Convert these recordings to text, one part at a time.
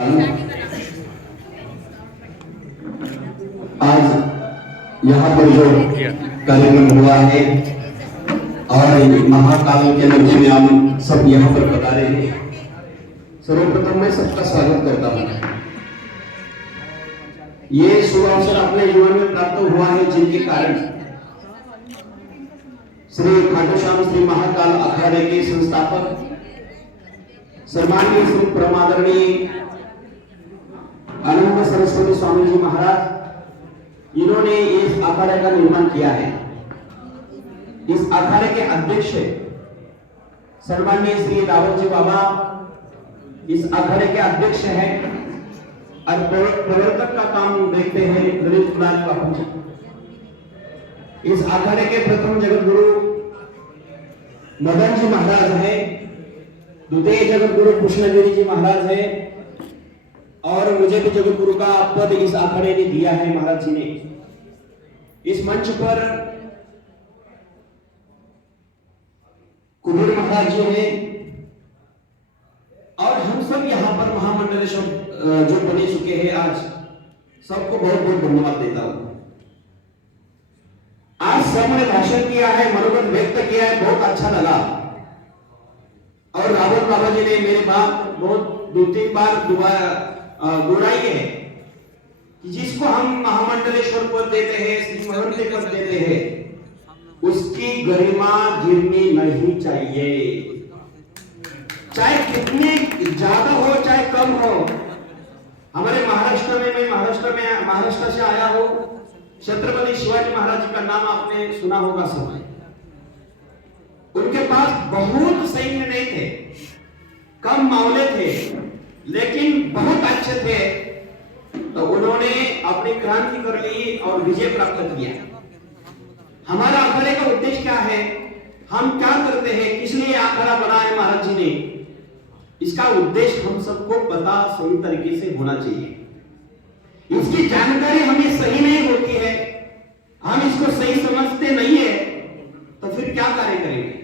आज यहाँ पर जो कार्यक्रम हुआ है और महाकाल के मध्य में हम सब यहाँ पर पधारे हैं, सर्वप्रथम मैं सबका स्वागत करता हूँ। ये शुभ अवसर अपने जीवन में प्राप्त हुआ है, जिनके कारण श्री खाटू श्याम श्री महाकाल अखाड़े के संस्थापक सम्माननीय श्री परमादरणीय आनंद सरस्वती स्वामी जी महाराज, इन्होंने इस अखाड़े का निर्माण किया है। इस अखाड़े के अध्यक्ष सम्माननीय श्री रावत जी बाबा इस अखाड़े के अध्यक्ष हैं और प्रवर्तक का काम देखते हैं ललित कुमार बापू जी। इस अखाड़े के प्रथम जगत गुरु मदन जी महाराज हैं, द्वितीय जगत गुरु कृष्णगिरी जी महाराज हैं और मुझे भी जगत गुरु का पद इस अखाड़े ने दिया है महाराज जी ने। इस मंच पर कुबेर महाराज जी हैं और हम सब यहाँ पर महामंडल जो बने चुके हैं, आज सबको बहुत बहुत धन्यवाद देता हूँ। आज सबने भाषण किया है, मनोगत व्यक्त किया है, बहुत अच्छा लगा। और रावत बाबा जी ने मेरे बात बहुत 2-3 बार दोहराई है कि जिसको हम महामंडलेश्वर पद देते हैं, श्री महंत पद देते हैं, उसकी गरिमा गिरनी नहीं चाहिए। चाहे कितनी ज्यादा हो चाहे कम हो। हमारे महाराष्ट्र में, मैं महाराष्ट्र से आया हूं। छत्रपति शिवाजी महाराज जी का नाम आपने सुना होगा सब। उनके पास बहुत सैन्य नहीं थे, कम मावले थे, लेकिन बहुत अच्छे थे। तो उन्होंने अपनी क्रांति कर ली और विजय प्राप्त किया। हमारा अखाड़े का उद्देश्य क्या है, हम क्या करते हैं, किस लिए अखाड़ा बनाया महाराज जी ने, इसका उद्देश्य हम सबको पता सही तरीके से होना चाहिए। इसकी जानकारी हमें सही नहीं होती है, हम इसको सही समझते नहीं है, तो फिर क्या कार्य करेंगे।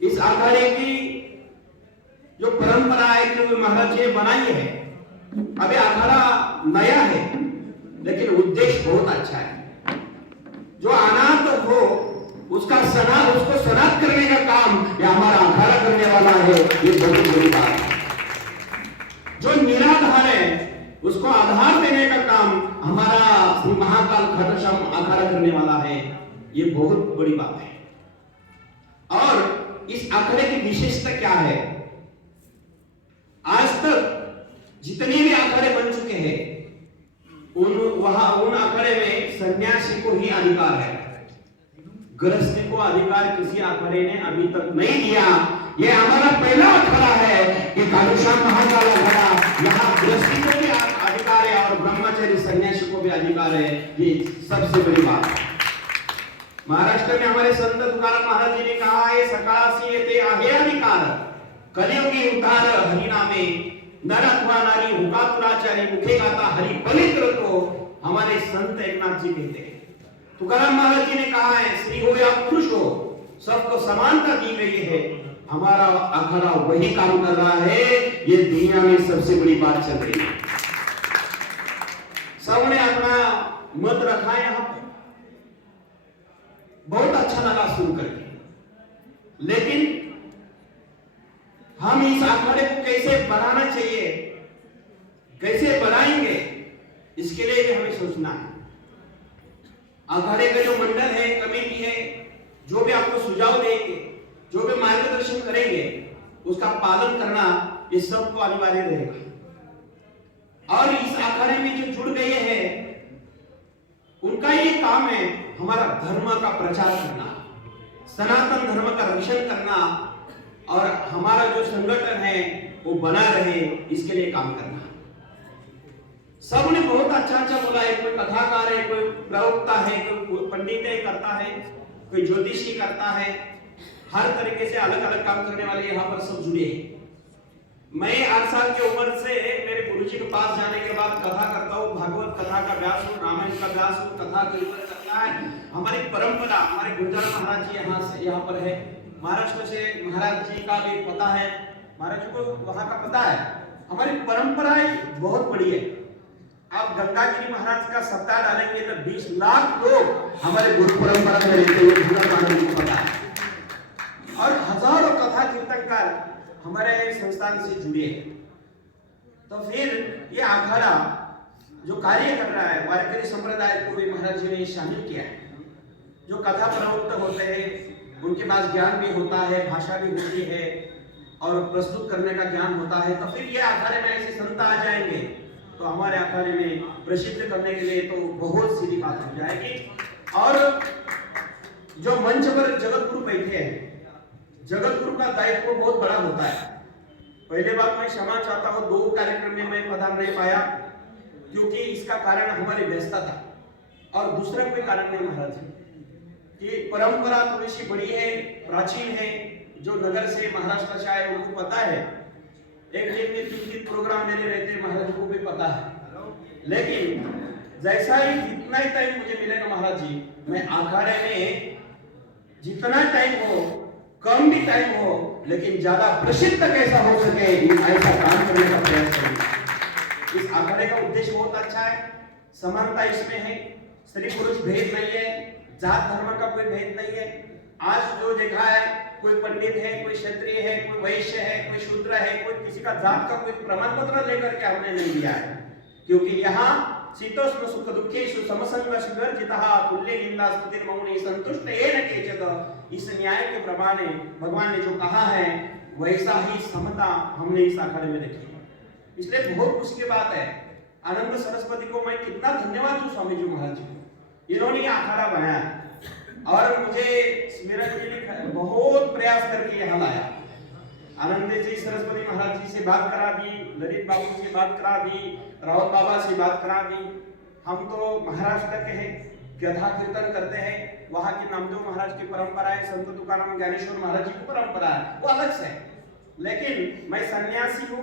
इस अखाड़े की जो परंपरा है कि महाराज जी ने बनाई है, अभी अखाड़ा नया है लेकिन उद्देश्य बहुत अच्छा है। जो अनाथ हो उसको सनात करने का काम ये हमारा अखाड़ा करने वाला है, ये बहुत बड़ी बात है। जो निराधार है उसको आधार देने का काम हमारा श्री महाकाल खाटू श्याम अखाड़ा करने वाला है, ये बहुत बड़ी बात है। और इस अखाड़े की विशेषता क्या है, आज तक जितने भी अखाड़े बन चुके हैं उन अखाड़े में सन्यासी को ही अधिकार है, गृहस्थी को अधिकार किसी अखाड़े ने अभी तक नहीं दिया। ये हमारा पहला अखाड़ा है कि खाटू श्याम महाकाल अखाड़ा, यहाँ गृहस्थी को भी अधिकार है और ब्रह्मचारी सन्यासी को भी अधिकार है। ये सबसे बड़ी बात है। महाराष्ट्र में हमारे संत तुकाराम महाराज जी ने कहा है, सकाळासी येते आहे अधिकार, कलियुगी उद्धार हरिनामे, नर अथवा नारी हुकापुराचारी मुखे गाता हरि पवित्र। तो हमारे संत एकनाथ जी कहते हैं, तुकाराम महाराज जी ने कहा है, स्त्री हो या पुरुष हो सबको समानता दी गई है। हमारा अखाड़ा वही काम कर रहा है, ये दुनिया में सबसे बड़ी बात चल रही है। सबने अपना मत रखा है, यहाँ बहुत अच्छा लगा सुन करके, लेकिन हम इस अखाड़े को कैसे बनाना चाहिए, कैसे बनाएंगे, इसके लिए भी हमें सोचना है। अखाड़े का जो मंडल है, कमेटी है, जो भी आपको सुझाव देंगे, जो भी मार्गदर्शन करेंगे, उसका पालन करना ये सबको अनिवार्य रहेगा। और इस अखाड़े में जो जुड़ गए हैं उनका ये काम है हमारा धर्म का प्रचार करना, सनातन धर्म का रक्षण करना और हमारा जो संगठन है वो बना रहे, इसके लिए काम करना। सबने बहुत अच्छा बोला है, कोई कथाकार है, कोई प्रवक्ता है, कोई पंडित करता है, कोई ज्योतिषी करता है, हर तरीके से अलग अलग काम करने वाले यहाँ पर सब जुड़े हैं। मैं 8 साल की उम्र से मेरे गुरुजी के पास जाने के बाद कथा करता हूँ, भागवत कथा का व्यास हूँ, रामायण का व्यास हूँ, कथा कीर्तन करता है। हमारी परंपरा, हमारे गुरुद्वारा महाराज जी यहाँ पर है, महाराष्ट्र से महाराज जी का भी पता है, महाराज जी को वहाँ का पता है। हमारी परंपराएं बहुत बड़ी है। आप गंगागिरी महाराज का सप्ताह डालेंगे तो 20 लाख लोग हमारे गुरु परंपरा में रहते हुए को पता है, और हजारों कथा कीर्तनकार हमारे संस्थान से जुड़े हैं। तो फिर ये अखाड़ा जो कार्य कर रहा है, वारकरी संप्रदाय को भी महाराज जी ने शामिल किया है। जो कथा प्रवृत्त होते हैं उनके पास ज्ञान भी होता है, भाषा भी होती है और प्रस्तुत करने का ज्ञान होता है। तो फिर ये अखाड़े में ऐसे संत आ जाएंगे तो हमारे अखाड़े में प्रसिद्ध करने के लिए तो बहुत सीधी बात हो जाएगी। और जो मंच पर जगत गुरु बैठे हैं, जगत गुरु का दायित्व बहुत बड़ा होता है। पहले बात मैं क्षमा चाहता हूँ, 2 कार्यक्रम में मैं पधार नहीं पाया क्योंकि इसका कारण हमारी व्यस्तता था, और दूसरा कोई कारण नहीं महाराज जी कि परंपरा थोड़ी सी बड़ी है, प्राचीन है। जो नगर से महाराष्ट्र से आए उनको पता है, एक दिन में 3 प्रोग्राम मेरे रहते महाराज को भी पता है। लेकिन जैसा ही जितना ही टाइम मुझे मिलेगा महाराज जी, मैं अखाड़े में जितना टाइम हो, कम भी टाइम हो, लेकिन ज्यादा प्रसिद्ध कैसा हो सके ऐसा काम करने का प्रयास करेंगे। इस अखाड़े का उद्देश्य बहुत अच्छा है, समानता इसमें है, स्त्री पुरुष भेद नहीं है, जात धर्म का कोई भेद नहीं है। आज जो देखा है, कोई पंडित है, कोई क्षत्रिय है, कोई वैश्य है, कोई शूद्र है, कोई किसी का जात का कोई प्रमाण पत्र लेकर के हमने नहीं दिया है, क्योंकि यहाँ शीतोष्ण सुख दुखेषु समसंग सुवर्जितः तुल्य निंदा स्तुति मौनि संतुष्ट येन केचित्। इस न्याय के प्रमाण भगवान ने जो कहा है वैसा ही समता हमने इस अखाड़े में देखी है। इसलिए बहुत खुशी की बात है, आनंद सरस्वती को मैं कितना धन्यवाद दूं स्वामी जी महाराज जी को, इन्होंने अखाड़ा बनाया और मुझे स्मरण के लिए बहुत प्रयास करके यहाँ लाया। आनंद जी सरस्वती महाराज जी से बात करा दी, ललित बाबू से बात करा दी, रावत बाबा से बात करा दी। हम तो महाराष्ट्र के हैं, कथा कीर्तन करते हैं, वहाँ के नामदेव महाराज की परंपरा है, संत तुकाराम ज्ञानेश्वर महाराज जी की परंपरा है, वो अलग से है। लेकिन मैं सन्यासी हूँ,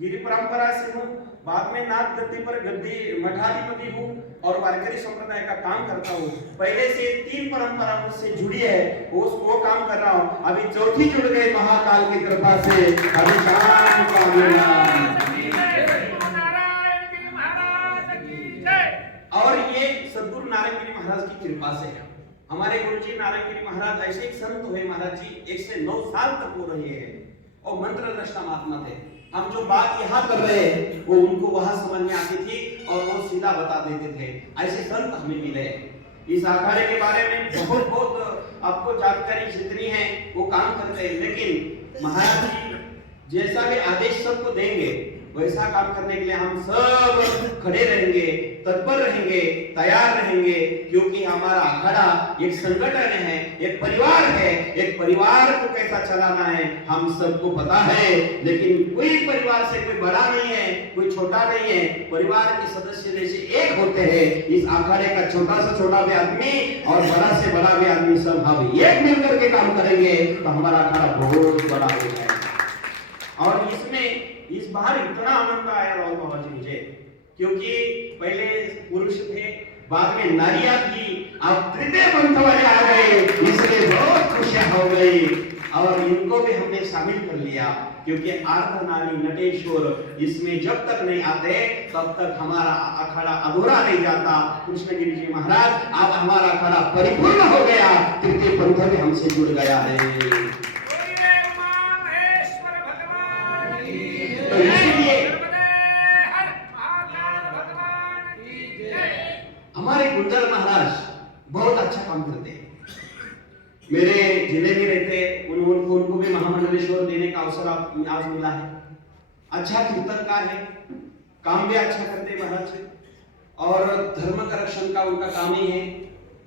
गिरी परंपरा से हूँ, बाद में नाथ गद्दी पर गद्दी मठाधिपति हूँ और वारकरी संप्रदाय का काम करता हूँ। पहले से 3 परंपरा मुझसे जुड़ी है, वो काम कर रहा हूँ। अभी 4थी जुड़ गई महाकाल की कृपा से। अभी शाम का और ये सद्गुरु नारायणगिरी महाराज की कृपा से है। हमारे गुरुजी नारायणगिरी महाराज ऐसे एक संत हुए महाराज जी, 1 से 9 साल तक हो रहे हैं और मंत्र दृष्टा महात्मा थे। हम जो बात यहाँ कर रहे हैं वो उनको वहां समझ में आती थी और वो सीधा बता देते थे। ऐसे संत हमें मिले। इस अखाड़े के बारे में बहुत आपको जानकारी जितनी है वो काम करते हैं, लेकिन महाराज जी जैसा भी आदेश सबको देंगे वैसा काम करने के लिए हम सब खड़े रहेंगे, तत्पर रहेंगे, तैयार रहेंगे, क्योंकि हमारा अखाड़ा एक संगठन है, एक परिवार है। एक परिवार को कैसा चलाना है हम सबको पता है, लेकिन कोई परिवार से कोई बड़ा नहीं है, कोई छोटा नहीं है। परिवार के सदस्य जैसे एक होते हैं। इस अखाड़े का छोटा से छोटा भी आदमी और बड़ा से बड़ा भी आदमी सब हम एक मिलकर के काम करेंगे तो हमारा अखाड़ा बहुत बड़ा हो जाएगा। और इसमें इस बार इतना आनंद आया राव बाबा जी मुझे, क्योंकि पहले पुरुष थे, बाद में नारियां थी, अब तृतीय पंथ वाले आ गए, इसलिए बहुत खुशियां हो गई और इनको भी हमने शामिल कर लिया। क्योंकि अर्ध नारी नटेश्वर इसमें जब तक नहीं आते तब तक हमारा अखाड़ा अधूरा नहीं जाता। कृष्णगिरी जी महाराज अब हमारा अखाड़ा परिपूर्ण हो गया, तृतीय पंथ भी हमसे जुड़ गया है। तो इसीलिए हमारे गुंजर महाराज बहुत अच्छा काम करते हैं। मेरे जिले में रहते उनको भी महामंडलेश्वर देने का अवसर आज मिला है। अच्छा कीर्तनकार है, काम भी अच्छा करते हैं महाराज जी, और धर्म का रक्षण का उनका काम ही है।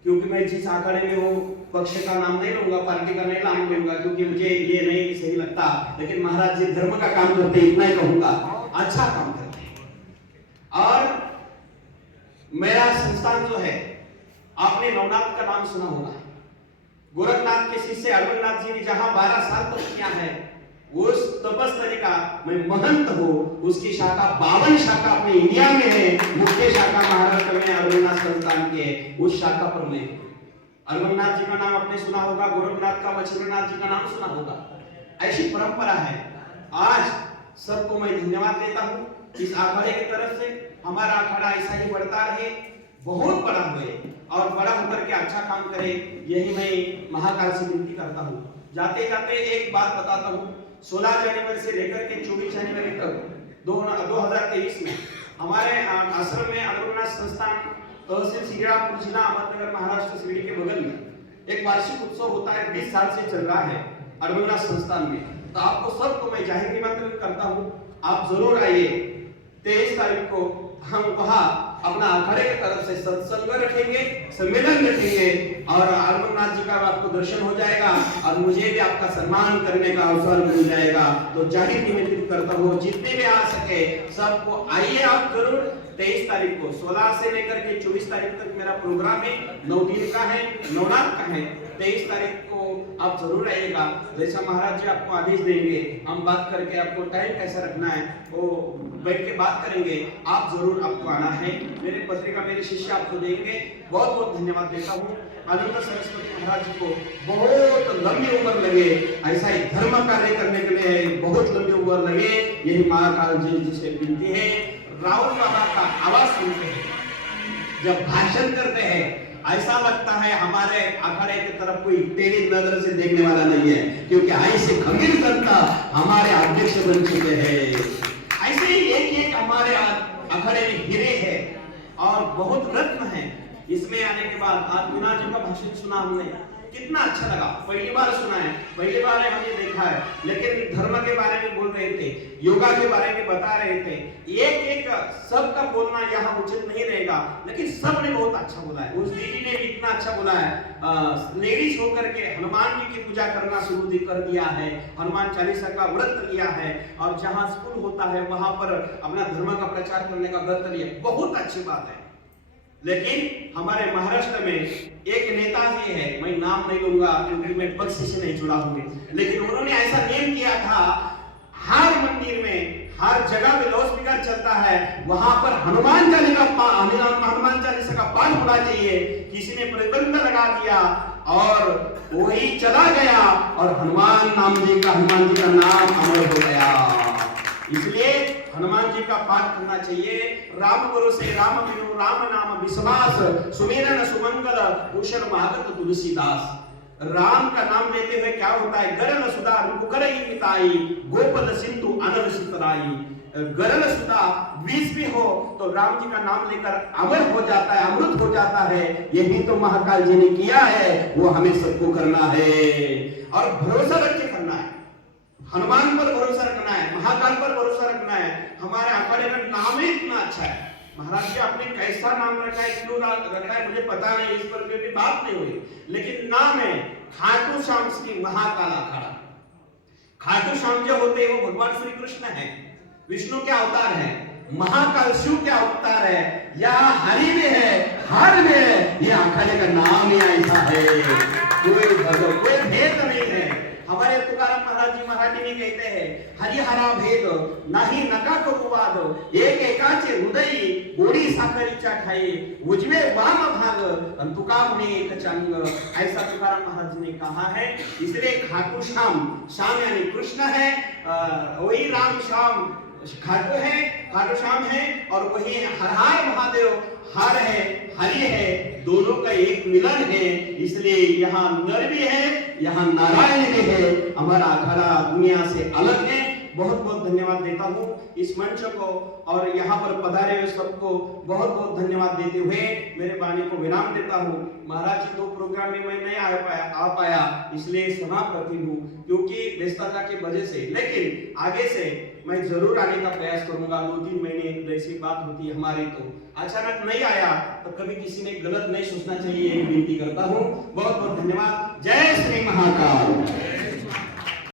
क्योंकि मैं जिस अखाड़े में हूँ पक्ष का नाम नहीं लूंगा, पार्टी का नहीं नाम लूंगा, क्योंकि मुझे ये नहीं सही लगता, लेकिन महाराज जी धर्म का काम करते हैं, इतना ही कहूंगा, अच्छा काम करते हैं। और मेरा संस्थान जो है, आपने नवनाथ का नाम सुना होगा, गोरखनाथ के शिष्य अरविंदनाथ जी ने जहां 12 साल तक किया है, उस तपस्थली का मैं महंत हूँ। उसकी शाखा 52 शाखा अपने इंडिया में है, मुख्य शाखा महाराष्ट्र में अरविंदनाथ संस्थान के है, उस शाखा पर मैं अरविंदनाथ जी का नाम आपने सुना होगा, गोरखनाथ का, वशिष्ठनाथ जी का नाम सुना होगा। ऐसी परंपरा है। आज सबको मैं धन्यवाद देता हूँ। इस अखाड़े की तरफ से हमारा अखाड़ा ऐसा ही बढ़ता रहे, बहुत बड़ा हुए और बड़ा होकर के अच्छा काम करे, यही मैं महाकाल से विनती करता हूँ। जाते जाते एक बात बताता हूँ, 16 जनवरी से लेकर के 24 जनवरी तक 2023 में हमारे आश्रम में अड़बुलनाथ संस्थान तहसील श्रीरामपुर जिला अहमदनगर महाराष्ट्र शिरडी के बगल में एक वार्षिक उत्सव होता है, 20 साल से चल रहा है अड़बुलनाथ संस्थान में। तो आपको सबको मैं जाहिर निमंत्रण करता हूँ, आप जरूर आइए। 23 तारीख को हम वहाँ अपना अखाड़े की तरफ से सत्संग रखेंगे, सम्मेलन रखेंगे और अड़बुलनाथ जी का आपको दर्शन हो जाएगा और मुझे भी आपका सम्मान करने का अवसर मिल जाएगा। तो जाहिर निमंत्रित करता हूँ, जितने भी आ सके सबको आइए आप जरूर। 23 तारीख को 16 से लेकर के 24 तारीख तक मेरा प्रोग्राम है, 9 दिन का है, नवरात्र का है। 23 तारीख को आप जरूर आइएगा। जैसा महाराज जी आपको आदेश देंगे, हम बात करके आपको टाइम कैसा रखना है वो बैठ के बात करेंगे, आप जरूर आपको आना है। मेरे पत्रिका मेरे शिष्य आपको देंगे। बहुत बहुत धन्यवाद देता हूँ। आनंद सरस्वती महाराज जी को बहुत लंबी उम्र लगे, ऐसा ही धर्म कार्य करने के लिए बहुत लंबी उम्र लगे, यही महाकाल जी से विनती है। राहुल बाबा का आवाज सुनते हैं, जब भाषण करते हैं, ऐसा लगता है हमारे अखाड़े की तरफ कोई टेढ़ी नजर से देखने वाला नहीं है, क्योंकि ऐसे खमीर जनता हमारे अध्यक्ष बन चुके हैं। ऐसे ही एक हमारे अखाड़े में हीरे है और बहुत रत्न है। इसमें आने के बाद आज मीना जी का भाषण सुना हमने, कितना अच्छा लगा। पहली बार सुना है, पहली बार हमने देखा है, लेकिन धर्म के बारे में बोल रहे थे, योगा के बारे में बता रहे थे। एक एक सबका बोलना यहाँ उचित नहीं रहेगा, लेकिन सबने बहुत अच्छा बोला है। उस दीदी ने भी इतना अच्छा बोला है, लेडीज होकर के हनुमान जी की पूजा करना शुरू कर दिया है, हनुमान चालीसा का व्रत लिया है और जहाँ स्कूल होता है वहां पर अपना धर्म का प्रचार करने का व्रत लिया। बहुत अच्छी बात है। लेकिन हमारे महाराष्ट्र में एक नेताजी है, मैं नाम नहीं लूंगा क्योंकि मैं पक्ष से नहीं जुड़ा हूं, लेकिन उन्होंने ऐसा नियम किया था, हर मंदिर में हर जगह पे लाउड स्पीकर चलता है, वहां पर हनुमान चालीसा का पाठ होना चाहिए। किसी ने प्रतिबंध लगा दिया और वही चला गया और हनुमान जी का नाम अमर हो गया। इसलिए हनुमान जी का पाठ करना चाहिए। राम गुरु से राम बिनु राम नाम विश्वास, सुमेरन सुमंगल भूषण महागत तुलसीदास। राम का नाम लेते हुए क्या होता है, गरल सुधा रुकर ही मिताई, गोपद सिंधु अनल सितराई। गरल सुधा विष भी हो तो राम जी का नाम लेकर अमर हो जाता है, अमृत हो जाता है। यही तो महाकाल जी ने किया है, वो हमें सबको करना है और भरोसा रख के करना है। हनुमान पर भरोसा रखना है, महाकाल पर भरोसा रखना है। हमारे अखाड़े का नाम ही इतना अच्छा है। महाराज जी आपने कैसा नाम रखा है, क्यों रखा है मुझे पता नहीं, इस पर भी बात नहीं हुई, लेकिन नाम है खाटू श्याम श्री महाकाल अखाड़ा। खाटू श्याम जो होते हैं वो भगवान श्री कृष्ण है, विष्णु क्या अवतार है, महाकाल शिव क्या अवतार है, या हरि में है, हर में है। ये अखाड़े का नाम ही ऐसा है, कोई भेद नहीं है। हमारे तुकाराम महाराज जी मराठी में कहते हैं, हरिहरा भेद नाही नका करू वाद, एक एकाचे हृदय गोडी साखरीच्या ठाई, उजवे वाम भाग तुका म्हणे एक चांग। ऐसा तुकाराम महाराज जी ने कहा है। इसलिए खाटू श्याम, श्याम यानी कृष्ण है, वही राम श्याम खाटू है, खाटू श्याम है, और वही हर हर महादेव हर है, हरि है, दोनों का एक मिलन है। इसलिए यहाँ नर भी है, यहाँ नारायण भी है। हमारा अखाड़ा दुनिया से अलग है। बहुत बहुत धन्यवाद देता हूँ इस मंच को और यहाँ पर पधारे हुए सबको बहुत बहुत धन्यवाद देते हुए मेरे वाणी को विराम देता हूँ। महाराज जी 2 प्रोग्राम में मैं नहीं आ पाया इसलिए समाप्ति हूँ, क्योंकि व्यस्तता की वजह से, लेकिन आगे से मैं जरूर आने का प्रयास करूंगा। 2-3 महीने जैसी बात होती है हमारी, तो अचानक नहीं आया तो कभी किसी ने गलत नहीं सोचना चाहिए, विनती करता हूँ। बहुत बहुत धन्यवाद। जय श्री महाकाल।